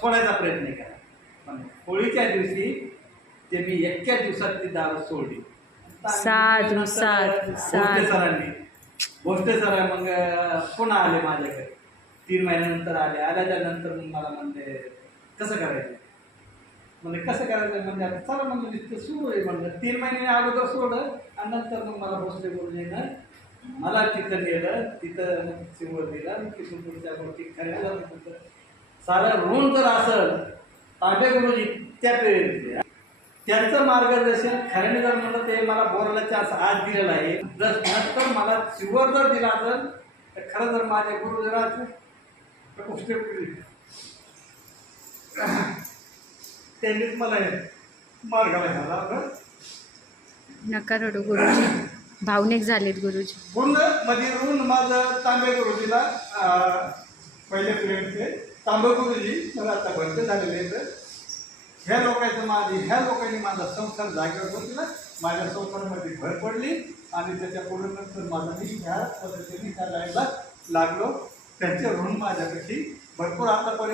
सोडायचा प्रयत्न केला. पण होळीच्या दिवशी ते मी एक्क्या दिवसात ती दारू सोडली. साधू, नंतर साधू, भोसले साधू. सरांनी भोसले सर मग पुन्हा आले माझ्याकडे. तीन महिन्यानंतर आले. आल्याच्यानंतर मग मला म्हणले कसं करायचं? म्हणजे कसं करायचं? म्हणजे आता चला म्हणलं नुसतं सुरू आहे. म्हणलं तीन महिने अगोदर सोडलं आणि नंतर मग मला भोसले बोलले मला तिथं नेलं तिथं मग शिवळ दिला मग पुढच्या गोष्टी करायला तिथं सारं ऋण जर असेल तांबे गुरुजी त्या पिढीतले त्यांचं मार्गदर्शन खऱ्याने जर म्हणलं ते मला बोलायला चान्स आज दिलेला आहे जर नंतर मला शिवर जर दिला असेल तर खरं जर माझे गुरु जर. त्यांनीच मला मार्गाला घाला बरं. नका रडू गुरुजी भावनिक झालेत गुरुजी पूर्णमध्ये ऋण माझं तांबे गुरुजीला पहिल्या पहिले पिरियडचे तांबे गुरुजी मला आता भरते झालेले तर ह्या लोकांचं माझी ह्या लोकांनी माझा संसार जागेवर बसला माझ्या संसारामध्ये भर पडली आणि त्याच्या पुढे नंतर माझा मी ह्या पद्धतीने त्या लाईनला लागलो. त्यांचे ऋण माझ्यापाशी भरपूर आतापर्यंत